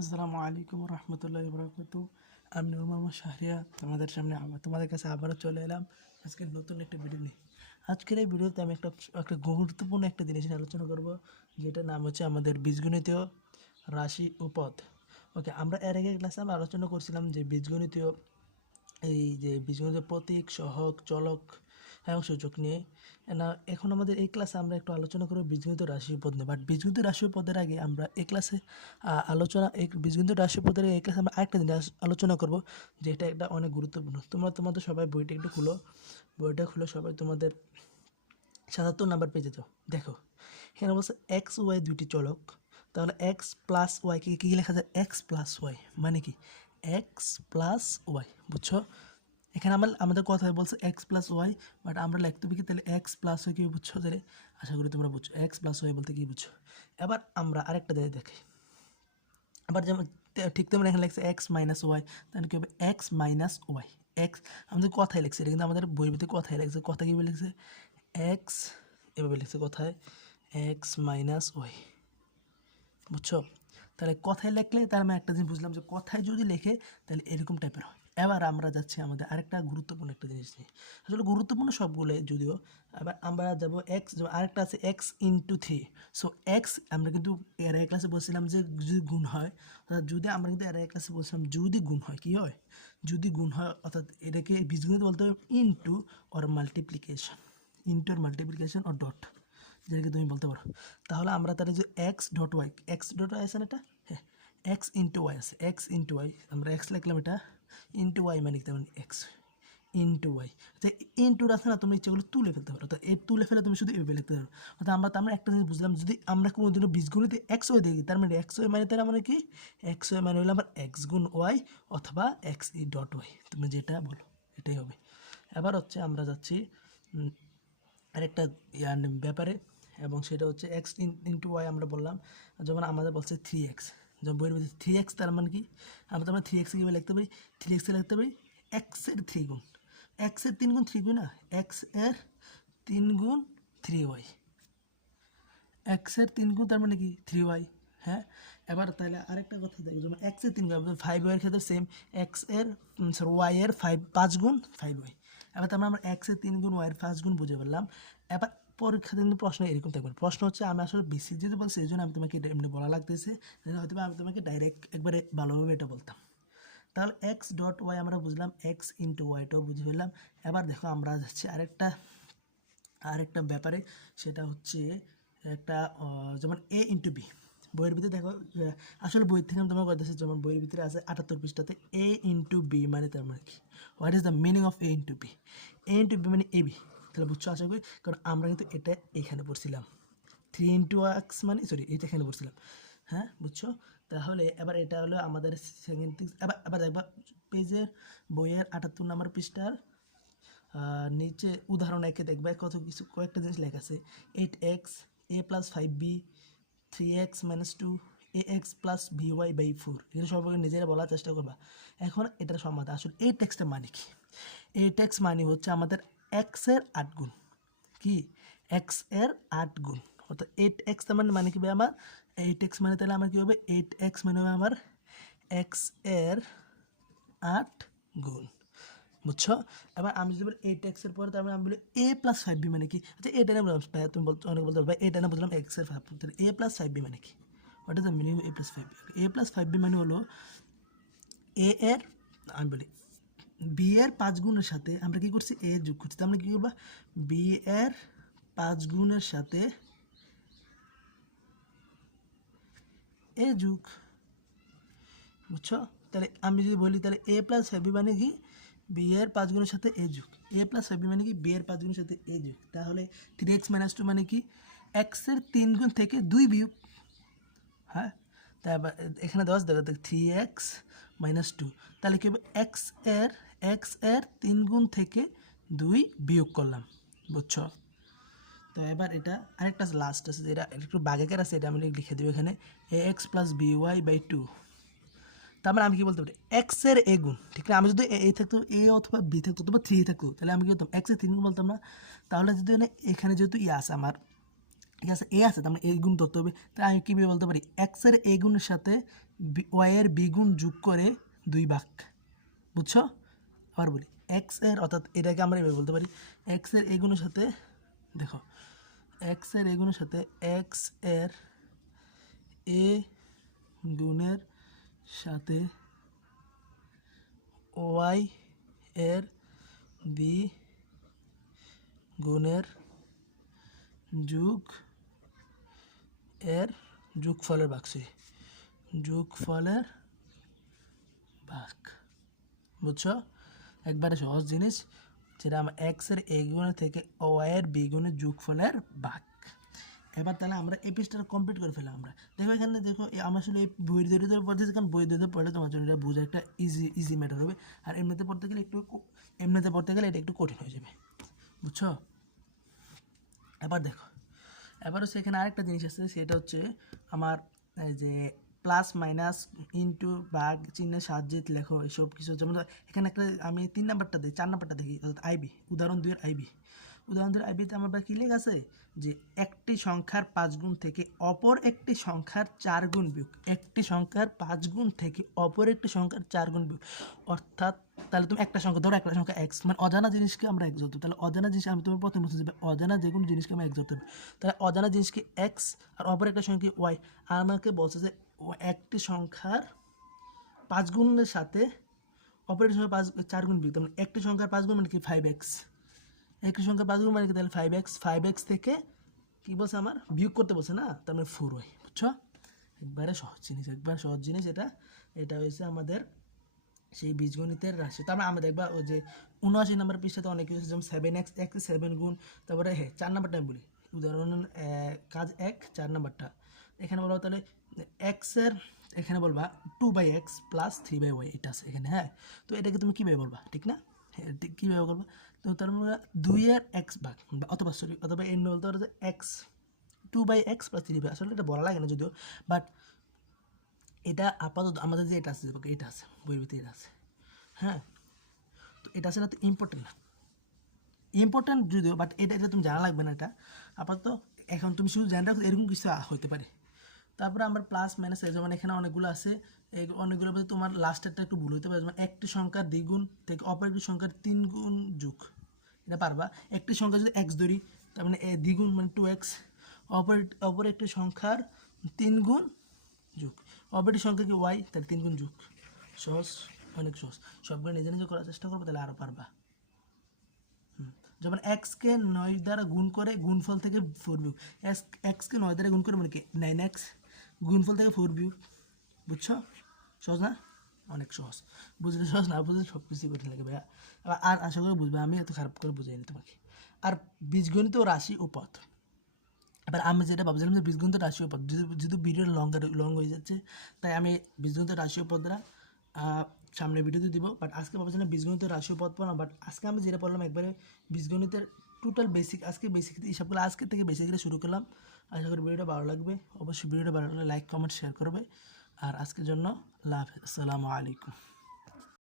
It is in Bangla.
আসসালামু আলাইকুম রহমতুল্লাহি বরকাতুহু। আমি নূর মোহাম্মদ শাহরিয়া তোমাদের সামনে তোমাদের কাছে আবারও চলে এলাম আজকে নতুন একটা ভিডিও নিয়ে। আজকের এই ভিডিওতে আমি একটা গুরুত্বপূর্ণ একটা জিনিস নিয়ে আলোচনা করব, যেটার নাম হচ্ছে আমাদের বীজগণিতীয় রাশি ও পদ। ওকে, আমরা এর আগে ক্লাসে আমরা আলোচনা করছিলাম যে বীজগণিতীয় বীজগণিতীয় প্রতীক, সহগ, চলক এবং সূচক নিয়ে। না, এখন আমাদের এই ক্লাসে আমরা একটু আলোচনা করব বীজগণিত রাশি ও পদ নিয়ে। বাট বীজগণিত রাশি ও পদের আগে আমরা এই ক্লাসে এই বীজগণিত রাশি ও পদের এই ক্লাসে আমরা আরেকটা জিনিস আলোচনা করব, যেটা একটা অনেক গুরুত্বপূর্ণ। তোমাদের সবাই বইটা একটু বইটা খুলো সবাই তোমাদের ৭৭ নাম্বার পেজে যাও। দেখো, এখানে বলছে এক্স ওয়াই দুইটি চলক। তাহলে এক্স প্লাস ওয়াই কী লেখা যায়? এক্স প্লাস ওয়াই মানে কি? এক্স প্লাস ওয়াই, বুঝছো? এখানে আমাদের কথায় বলছে এক্স প্লাস ওয়াই, বাট আমরা লিখতে হবে কি? তাহলে এক্স প্লাস ওয়াই কী বুঝছো? তাহলে আশা করি তোমরা বুঝছো এক্স প্লাস ওয়াই বলতে কী বুঝছো। এবার আমরা আরেকটা জিনিস দেখি। আবার যেমন ঠিক তেমন এখানে লিখছে এক্স মাইনাস ওয়াই, তাহলে কী হবে? X minus Y. এক্স আমাদের কথায় লিখছে, এটা কিন্তু আমাদের বইয়ের ভিতরে কথায় লিখছে। কথা কীভাবে লিখছে? এক্স এভাবে লিখছে কথায়, এক্স মাইনাস ওয়াই, বুঝছো? তাহলে কথায় লিখলে তার আমি একটা জিনিস বুঝলাম যে কথায় যদি লেখে তাহলে এরকম টাইপের হয়। এবার আমরা যাচ্ছি আমাদের আরেকটা গুরুত্বপূর্ণ একটা জিনিস নিয়ে। আসলে গুরুত্বপূর্ণ সবগুলো যদিও। এবার আমরা যাব এক্স, আরেকটা আছে x into three. So x আমরা কিন্তু এর আগে ক্লাসে বলছিলাম যে যদি গুণ হয়, অর্থাৎ যদি আমরা কিন্তু এর আগে ক্লাসে বলছিলাম যদি গুণ হয় কী হয়? যদি গুণ হয়, অর্থাৎ এটাকে বীজগণিত বলতে হবে into or multiplication, into or multiplication or dot, যেটাকে তুমি বলতে পারো। তাহলে আমরা তাহলে যে x dot y, x dot y আছে না এটা? হ্যাঁ, এক্স ইন্টু ওয়াই আছে, এক্স ইন্টু ওয়াই আমরা এক্স লিখলাম, এটা ইন্টু ওয়াই মানে তেমন এক্স ইন্টু ওয়াই। আচ্ছা, ইন্টুর আছে না, তুমি ইচ্ছেগুলো তুলে ফেলতে পারো। তো এই তুলে ফেলে তুমি শুধু এভাবে লিখতে পারো। অর্থাৎ আমরা একটা জিনিস বুঝলাম, যদি আমরা কোনো দিনও বীজগণিতে এক্স ওয়াই দেখি, তার মানে এক্স ওয়াই মানে তার মানে কি? এক্স ওয়াই মানে হলো আমার এক্স গুণ ওয়াই অথবা এক্স ই ডট ওয়াই, তুমি যেটা বলো এটাই হবে। এবার হচ্ছে আমরা যাচ্ছি আরেকটা ব্যাপারে, এবং সেটা হচ্ছে এক্স ইন্টু ওয়াই আমরা বললাম। যেমন আমাদের বলছে থ্রি এক্স, যেমন বইয়ের মধ্যে থ্রি এক্স, তার মানে কি? আমরা থ্রি এক্স কীভাবে লিখতে পারি? থ্রি এক্সে লিখতে পারি এক্সের থ্রি গুণ, এক্সের তিন গুণ থ্রি গুণ না, এক্স এর তিন গুণ থ্রি ওয়াই, এক্সের তিন গুণ তার মানে কি? Three y. হ্যাঁ, এবার তাহলে আরেকটা কথা দেখো, যেমন এক্সের তিন গুণ ফাইভ ওয়াইয়ের ক্ষেত্রে সেম, এক্স এর ওয়াই এর পাঁচ গুণ ফাইভ ওয়াই। এবার তারপরে আমরা এক্সের তিন গুণ ওয়াইয়ের পাঁচ গুণ বুঝে পারলাম। এবার পরীক্ষাতে কিন্তু প্রশ্ন এরকম থাকবে। প্রশ্ন হচ্ছে, আমি আসলে বেসিক যদি বলছি এই জন্য আমি তোমাকে এটা এমনি বলা লাগতেছে, হয়তো আমি তোমাকে ডাইরেক্ট একবারে ভালোভাবে এটা বলতাম। তাহলে এক্স ডট ওয়াই আমরা বুঝলাম, এক্স ইন্টু ওয়াইটাও বুঝে ফেললাম। এবার দেখো আমরা যাচ্ছি আরেকটা ব্যাপারে, সেটা হচ্ছে একটা যেমন এ ইন্টু বি। বইয়ের ভিতরে দেখো, আসলে বই থেকে আমি তোমার কথা, যেমন বইয়ের ভিতরে আছে ৭৮ পৃষ্ঠাতে এ ইন্টু বি মানে তার মানে কি? What is the meaning of a into b? A into b মানে এ বি। তাহলে বুঝছো আশা করি, কারণ আমরা কিন্তু এটা এখানে পড়ছিলাম। থ্রি ইন্টু এক্স মানে সরি, এটা এখানে পড়ছিলাম। হ্যাঁ, বুঝছো? তাহলে এবার এটা হলো আমাদের সেকেন্ড থিং। এবার দেখবা পেজের বইয়ের ৭৮ নম্বর পৃষ্ঠার নিচে উদাহরণ একে দেখবে কয়েকটা জিনিস লেখা আছে। Eight x a plus five b, three x minus two, a x plus B Y by four. এগুলো সম্পর্কে নিজেরা বলার চেষ্টা করবা। এখন এটার সমাধান আসলে এই টেক্সটের মানে কি? এই টেক্সট মানে হচ্ছে আমাদের এক্সের আট গুণ। কি? এক্স এর আট গুণ, অর্থাৎ এইট এক্স তার মানে কি আমার? এইট এক্স মানে তাহলে আমার কী হবে? এইট এক্স মানে হবে আমার এক্স এর আট গুণ, বুঝছো? এবার আমি যদি বলি এইট এক্সের পরে, তারপরে আমি বলি এ প্লাস ফাইভ বি মানে কি? আচ্ছা, এটা না বললাম, তুমি অনেক বলতে পারবে এটা না বুঝলাম এক্সের five, a plus five b মানে কি? What is the meaning a plus five b? A plus five b মানে হলো এ এর, আমি বলি বি এর পাঁচ গুণের সাথে আমরা কী করছি? এ যোগ করছি। আমরা কী করবা? বি এর পাঁচ গুণের সাথে এ যুগ, বুঝছো? তাহলে আমি যদি বলি তাহলে এ প্লাস ফাইভ বি মানে কি? বি এর পাঁচ গুণের সাথে এ যুগ। এ প্লাস ফাইভ বি মানে কি? বি এর পাঁচ গুণের সাথে এ যুগ। তাহলে থ্রি এক্স মাইনাস টু মানে কি? এক্সের তিন গুণ থেকে দুই বিয়োগ। হ্যাঁ, তারপর এখানে দশ দেখো, থ্রি এক্স মাইনাস টু, তাহলে কী হবে? এক্স এর তিন গুণ থেকে দুই বিয়োগ করলাম, বুঝছো? তো এবার এটা আরেকটা লাস্ট আছে, যেটা একটু বাগেকার আছে, এটা আমি লিখে দেবো এখানে, A x plus B Y by two. তার মানে আমি কি বলতে পারি? এক্স এর এ গুণ, ঠিক না? আমি যদি এ থাকতো, এ অথবা বি থাকতো অথবা থ্রি থাকতো, তাহলে আমি কি বলতাম? এক্স এর তিন গুণ বলতাম না? তাহলে যদি এখানে যেহেতু আছে আমার ঠিক আছে, এ আছে, তার মানে এই গুণ ধরতে হবে। তাই আমি কীভাবে বলতে পারি, এক্সের এ গুণের সাথে ওয়াইয়ের বি গুণ যোগ করে 2 ভাগ, বুঝছো? আবার বলি, এক্স এর অর্থাৎ এটাকে আমরা এভাবে বলতে পারি, এক্স এর এ গুণের সাথে, দেখো এক্স এর এ গুণের সাথে এক্স এর এ গুণের সাথে ওয়াই এর বি গুণের যোগ এর যোগফলের ভাগছি, যোগফলের ভাগ, বুঝছো? একবারে সহজ জিনিস, যেটা আমার এক্সের এ গুণের থেকে ওয়াইয়ের বি গুণের যোগফলের ভাগ। এবার তাহলে আমরা এই পৃষ্ঠাটা কমপ্লিট করে ফেলাম। আমরা দেখো এখানে, দেখো আমার আসলে এই বই ধরে পড়তেছি, কারণ বই ধরে পড়লে তোমার জন্য এটা বোঝা একটা ইজি ম্যাটার হবে, আর এমনিতে পড়তে গেলে এটা একটু কঠিন হয়ে যাবে, বুঝছো? এবার দেখো, এবার হচ্ছে এখানে আরেকটা জিনিস আছে, সেটা হচ্ছে আমার এই যে প্লাস মাইনাস ইনটু ভাগ চিহ্নের সাহায্যে লেখো এসব কিছু। যেমন এখানে একটা আমি 3 নাম্বারটা দিই, 4 নাম্বারটা দেখি, আইবি, উদাহরণ 2 এর আইবি। উদাহরণ 2 এর আইবিতে আমার কী লেখা আছে, যে একটি সংখ্যার 5 গুণ থেকে অপর একটি সংখ্যার 4 গুণ বিয়োগ, একটি সংখ্যার 5 গুণ থেকে অপর একটি সংখ্যার 4 গুণ বিয়োগ। অর্থাৎ তাহলে তুমি একটা সংখ্যা ধরো, একটা সংখ্যা এক্স, মানে অজানা জিনিসকে আমরা এক্স ধরতে, তাহলে অজানা জিনিস আমি তোমার প্রথমে বলতে যাবে, অজানা যে কোনো জিনিসকে আমরা এক্স ধরতে হবে। তাহলে অজানা জিনিসকে এক্স আর অপর একটা সংখ্যা ওয়াই। আর আমাকে বলছে যে একটি সংখ্যার 5 গুণের সাথে অপর একটি সংখ্যা 4 গুণ বিয়োগ, মানে একটি সংখ্যার 5 গুণ মানে কি 5x, একটি সংখ্যার 5 গুণ মানে কি তাহলে 5x থেকে কি বলছে আমার বিয়োগ করতে বলছে না, তার মানে 4y, বুঝছো? একবারে সহজ জিনিস এটা। এটা হয়েছে আমাদের সেই বীজগণিতের রাশি। তারপরে আমরা দেখবা ওই যে 79 নম্বর পৃষ্ঠাতে অনেক কিছু, যেমন 7x 7 গুণ, তারপরে 4 নাম্বারটা আমি বলি, উদাহরণ কাজ 1 4 নাম্বারটা এখানে বলবো, তাহলে এক্সের এখানে বলবা 2/x প্লাস 3/y, এটা আছে এখানে, হ্যাঁ। তো এটাকে তুমি কীভাবে বলবা, ঠিক না? হ্যাঁ, কীভাবে বলবা? তো তার মানে 2 এর x ভাগ, অথবা এর বলতে পারো যে এক্স 2/x প্লাস 3/y, আসলে এটা বলা লাগে না যদিও, বাট এটা আপাতত আমাদের যে এটা আছে, এটা আছে বইয়ের ভিতরে, এটা আছে, হ্যাঁ। তো এটা আছে না, তো ইম্পর্টেন্ট যদিও, বাট এটা তুমি জানা লাগবে না, এটা আপাতত এখন তুমি শুধু জানা রাখো এরকম কিছু হতে পারে। তারপরে আমরা প্লাস মাইনাস, যেমন এখানে অনেকগুলো আছে, এই অনেকগুলোর মধ্যে তোমার লাস্টেরটা একটু ভুল হতে পারে, যেমন একটি সংখ্যার দ্বিগুণ থেকে অপর একটি সংখ্যার 3 গুণ যোগ, এটা পারবা। একটি সংখ্যা যদি এক্স ধরি, তার মানে দ্বিগুণ মানে 2x, অপর একটি সংখ্যার 3 গুণ যোগ, অপরটি সংখ্যা কি ওয়াই, তাহলে 3 গুণ যোগ। সহজ, অনেক সহজ। সবগুলো নিজে নিজে করার চেষ্টা করবো, তাহলে আরও পারবা। যেমন এক্সকে 9 দ্বারা গুণ করে গুণফল থেকে 4 বিয়োগ, এক্সকে 9 দ্বারা গুণ করে মানে কি 9x, গুণফল থেকে 4 বিয়োগ, বুঝছো? সহজ না? অনেক সহজ। বুঝলে সহজ, না বুঝলে সব কিছুই কঠিন লাগে ভাইয়া। আর আশা করি বুঝবে, আমি এত খারাপ করে বুঝাইনি তোমাকে। আর বীজগণিত ও রাশি ও পথ, এবার আমি যেটা ভাবছিলাম যে বীজগণিত রাশি ও পথ, যেহেতু ভিডিও লং হয়ে যাচ্ছে, তাই আমি বীজগণিত রাশি ও পথরা সামনে ভিডিওতে দিব। বাট আজকে ভাবছিলাম বীজগণিতের রাশি ও পথ পড়লাম, বাট আজকে আমি যেটা পড়লাম একবারে বীজগণিতের টোটাল বেসিক, আজকে বেসিক হিসাবগুলো আজকে থেকে বেসিকগুলো শুরু করলাম। আশা করি ভিডিওটা ভালো লাগবে। অবশ্যই ভিডিওটা ভালো লাগলে লাইক কমেন্ট শেয়ার করবে। আর আজকের জন্য আল্লাহ হাফেজ, আসসালামু আলাইকুম।